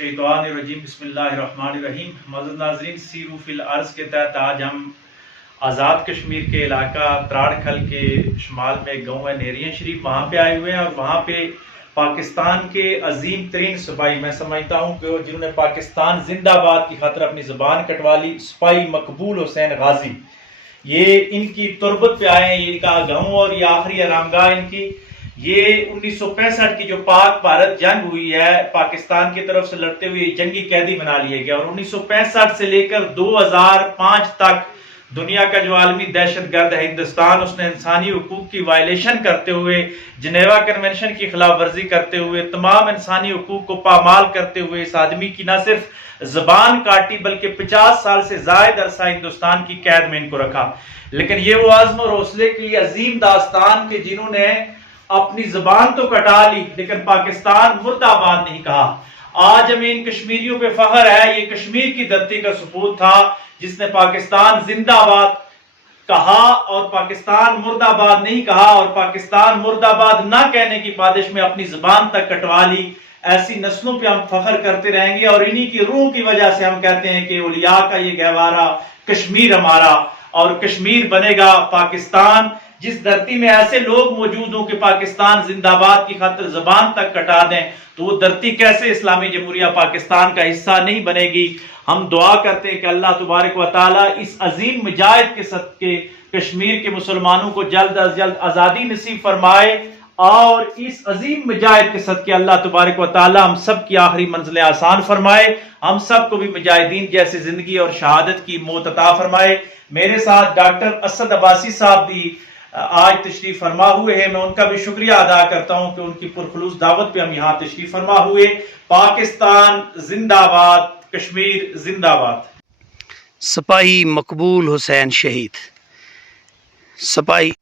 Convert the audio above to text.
मिनश्शैतानिर्रजीम बिस्मिल्लाहिर्रहमानिर्रहीम। मौजूद नाज़रीन, सीरू फिल अर्ज़ के तहत आज हम आज़ाद कश्मीर के इलाका त्राड़खल के शुमाल में गाँव है नेरिया शरीफ, वहाँ पे आए हुए हैं। और वहाँ पे पाकिस्तान के अजीम तरीन सिपाही, मैं समझता हूँ कि जिन्होंने पाकिस्तान जिंदाबाद की खातिर अपनी ज़बान कटवा ली, सिपाही मकबूल हुसैन गाजी, ये इनकी तुरबत पे आए हैं। ये इनका गाँव और ये आखिरी आरामगाह इनकी। ये 1965 की जो पाक भारत जंग हुई है, पाकिस्तान की तरफ से लड़ते हुए जंगी कैदी बना लिए गए। और 1965 से लेकर 2005 तक दुनिया का जो आलमी दहशतगर्द है हिंदुस्तान, उसने इंसानी हुकूक की वायलेशन करते हुए, जिनेवा कन्वेंशन की खिलाफ वर्जी करते हुए, तमाम इंसानी हुकूक को पामाल करते हुए इस आदमी की न सिर्फ जबान काटी बल्कि 50 साल से जायद अरसा हिंदुस्तान की कैद में इनको रखा। लेकिन ये वो आज़म और हौसले की अजीम दास्तान के जिन्होंने अपनी जुबान तो कटा ली लेकिन पाकिस्तान मुर्दाबाद नहीं कहा। आज हमें इन कश्मीरियों पे फख्र है। ये कश्मीर की धरती का सपूत था जिसने पाकिस्तान जिंदाबाद कहा और पाकिस्तान मुर्दाबाद नहीं कहा, और पाकिस्तान मुर्दाबाद ना कहने की बादिश में अपनी जुबान तक कटवा ली। ऐसी नस्लों पे हम फख्र करते रहेंगे और इन्हीं की रूह की वजह से हम कहते हैं कि उलिया का ये गहवारा कश्मीर हमारा, और कश्मीर बनेगा पाकिस्तान। जिस धरती में ऐसे लोग मौजूद हों कि पाकिस्तान जिंदाबाद की खातिर जबान तक कटा दें, तो वो धरती कैसे इस्लामी जमहूरिया पाकिस्तान का हिस्सा नहीं बनेगी। हम दुआ करते हैं कि अल्लाह तबारक व तआला इस अजीम मुजाहिद के सदके कश्मीर के मुसलमानों को जल्द अज जल्द आज़ादी नसीब फरमाए, और इस अजीम मुजाहिद के सदके अल्लाह तबारक व तआला हम सब की आखिरी मंजिलें आसान फरमाए, हम सब को भी मुजाहिदीन जैसी जिंदगी और शहादत की मौत अता फरमाए। मेरे साथ डॉक्टर असद अब्बासी साहब भी आज तशरीफ फरमा हुए हैं। मैं उनका भी शुक्रिया अदा करता हूं कि उनकी पुरखुलूस दावत पे हम यहाँ तशरीफ फरमा हुए। पाकिस्तान जिंदाबाद, कश्मीर जिंदाबाद। सिपाही मकबूल हुसैन शहीद। सिपाही